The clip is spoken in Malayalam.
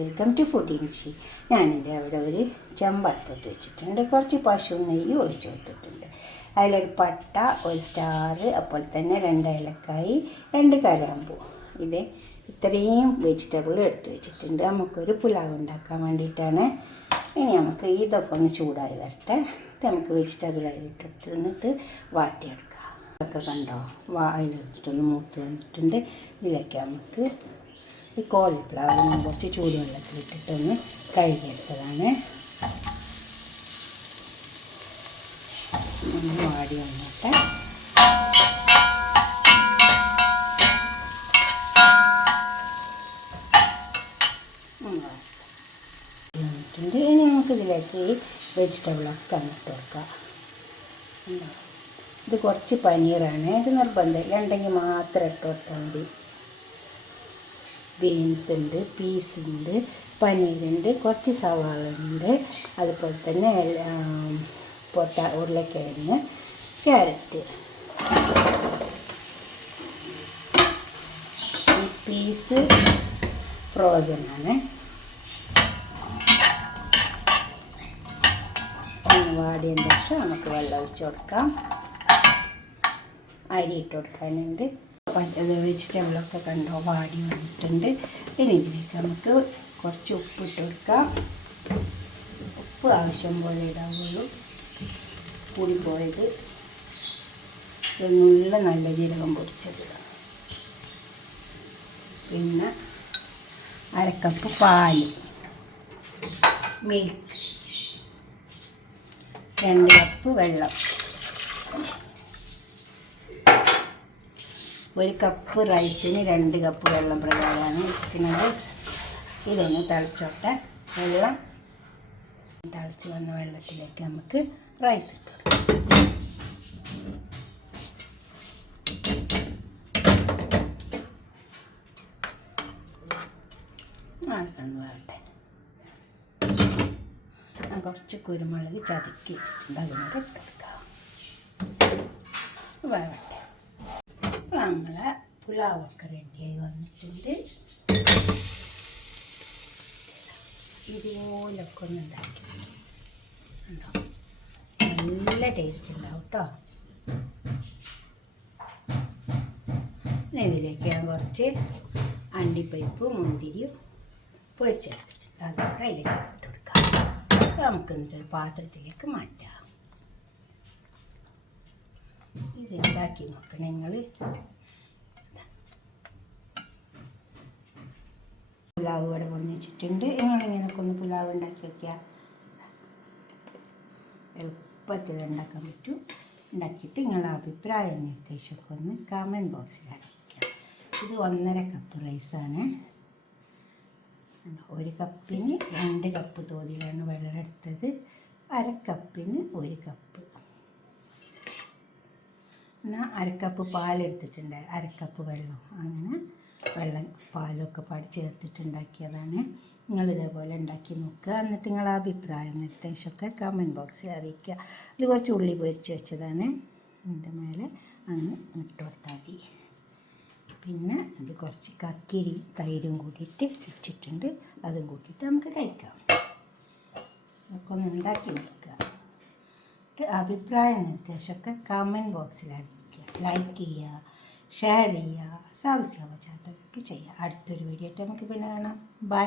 വെൽക്കം ടു ഫുഡി കൃഷി. ഞാനിത് അവിടെ ഒരു ചെമ്പടുപ്പത്ത് വെച്ചിട്ടുണ്ട്. കുറച്ച് പശു നെയ്യ് ഒഴിച്ചു കൊടുത്തിട്ടുണ്ട്. അതിലൊരു പട്ട, ഒരു സ്റ്റാർ, അപ്പോൾ തന്നെ 2 ഏലക്കായി, 2 കരാമ്പൂ. ഇത് ഇത്രയും വെജിറ്റബിൾ എടുത്ത് വെച്ചിട്ടുണ്ട്. നമുക്കൊരു പുലാവ് ഉണ്ടാക്കാൻ വേണ്ടിയിട്ടാണ്. ഇനി നമുക്ക് ഇതൊക്കെ ഒന്ന് ചൂടായി വരട്ടെ. നമുക്ക് വെജിറ്റബിൾ അതിലിട്ടെടുത്ത് എന്നിട്ട് വാട്ടിയെടുക്കാം. ഇതൊക്കെ കണ്ടോ, അതിലെടുത്തിട്ടൊന്ന് മൂത്ത് വന്നിട്ടുണ്ട്. ഇതിലേക്ക് നമുക്ക് ഈ കോളിഫ്ലവർ ഞാൻ കുറച്ച് ചൂടുവെള്ളത്തിലിട്ടിട്ടൊന്ന് കഴുകിയെടുത്തതാണ്. വാടി വന്നിട്ട് വന്നിട്ടുണ്ട്. ഇനി നമുക്കിതിലേക്ക് ഈ വെജിറ്റബിളൊക്കെ ഇട്ട് കൊടുക്കാം. ഇത് കുറച്ച് പനീറാണ്. ഇത് നിർബന്ധമില്ല, ഉണ്ടെങ്കിൽ മാത്രം ഇട്ട് കൊടുത്താൽ മതി. ബീൻസ് ഉണ്ട്, പീസ് ഉണ്ട്, പനീറുണ്ട്, കുറച്ച് സവാള ഉണ്ട്, അതുപോലെ തന്നെ ഉരുളക്കിഴങ്ങ്, ക്യാരറ്റ്. ഈ പീസ് ഫ്രോസൺ ആണ്. വാടിയതിന് ശേഷം നമുക്ക് വെള്ളം ഒഴിച്ച് കൊടുക്കാം. അരി ഇട്ട് കൊടുക്കാനുണ്ട്. വെജിറ്റബിളൊക്കെ കണ്ടോ വാടി വന്നിട്ടുണ്ട്. ഇനി ഇതിലേക്ക് നമുക്ക് കുറച്ച് ഉപ്പ് ഇട്ട് കൊടുക്കാം. ഉപ്പ് ആവശ്യം പോലെ ഇടാവുള്ളൂ, കൂടിപ്പോയത്. നല്ല ജീരകം പൊടിച്ചത്, പിന്നെ 1/2 കപ്പ് പാല്, മിൽക്ക്, 2 കപ്പ് വെള്ളം, 1 കപ്പ് റൈസിന് 2 കപ്പ് വെള്ളം പ്രകാരമാണ് ഇരിക്കുന്നത്. ഇതൊന്ന് തിളച്ചോട്ടെ. വെള്ളം തിളച്ച് വന്ന വെള്ളത്തിലേക്ക് നമുക്ക് റൈസ് ഇട്ട് കൊടുക്കാം. വരട്ടെ. കുറച്ച് കുരുമുളക് ചതുക്കി വെച്ചിട്ടുണ്ട്, അതിനോട് ഇട്ട് കൊടുക്കാം. വരട്ടെ. നമ്മളെ പുലാവൊക്കെ റെഡിയായി വന്നിട്ടുണ്ട്. ഇതുപോലൊക്കെ ഒന്ന് ഉണ്ടാക്കി ഉണ്ടോ, നല്ല ടേസ്റ്റ് ഉണ്ടാവും കേട്ടോ. ഇതിലേക്ക് ഞാൻ കുറച്ച് അണ്ടിപ്പരിപ്പ്, മുന്തിരി പൊരിച്ചെടുത്തിട്ടുണ്ട്. അതുകൂടെ അതിലേക്ക് ഇട്ട് കൊടുക്കാം. നമുക്ക് എന്നിട്ടൊരു പാത്രത്തിലേക്ക് മാറ്റാം. ഇത് ഉണ്ടാക്കി നോക്കണം നിങ്ങൾ. പുലാവ് ഇവിടെ കൊണ്ടു വെച്ചിട്ടുണ്ട്. നിങ്ങളിങ്ങനൊക്കെ ഒന്ന് പുലാവ് ഉണ്ടാക്കി വയ്ക്കുക. എളുപ്പത്തിൽ ഉണ്ടാക്കാൻ പറ്റും. ഉണ്ടാക്കിയിട്ട് നിങ്ങളുടെ അഭിപ്രായം നിർദ്ദേശമൊക്കെ ഒന്ന് കമൻറ്റ് ബോക്സിൽ അറിയിക്കുക. ഇത് 1.5 കപ്പ് റൈസാണ്. 1 കപ്പിന് 2 കപ്പ് തോതിലാണ് വെള്ളം എടുത്തത്. 1/2 കപ്പിന് 1 കപ്പ്. എന്നാൽ 1/2 കപ്പ് പാലെടുത്തിട്ടുണ്ട്, 1/2 കപ്പ് വെള്ളം. അങ്ങനെ വെള്ളം പാലൊക്കെ ചേർത്തിട്ടുണ്ടാക്കിയതാണ്. നിങ്ങളിതേപോലെ ഉണ്ടാക്കി നോക്കുക. എന്നിട്ട് നിങ്ങളുടെ അഭിപ്രായം നിർദ്ദേശമൊക്കെ കമൻറ്റ് ബോക്സിൽ അറിയിക്കുക. ഇത് കുറച്ച് ഉള്ളി പൊരിച്ച് വെച്ചതാണ്. ഇതിൻ്റെ മേലെ അങ്ങ് ഇട്ട് കൊടുത്താൽ മതി. പിന്നെ ഇത് കുറച്ച് കക്കിരി തൈരും കൂട്ടിയിട്ട് വെച്ചിട്ടുണ്ട്. അതും കൂട്ടിയിട്ട് നമുക്ക് കഴിക്കാം. ഇതൊക്കെ ഒന്ന് ഉണ്ടാക്കി നോക്കുക. അഭിപ്രായ നിർദ്ദേശമൊക്കെ കമൻറ്റ് ബോക്സിൽ അറിയിക്കുക. ലൈക്ക് ചെയ്യുക, ഷെയർ ചെയ്യുക, സബ്സ്ക്രൈബ് ചെയ്യാത്തവർക്ക് ചെയ്യുക. അടുത്തൊരു വീഡിയോ ആയിട്ട് നമുക്ക് പിന്നെ കാണാം. ബൈ.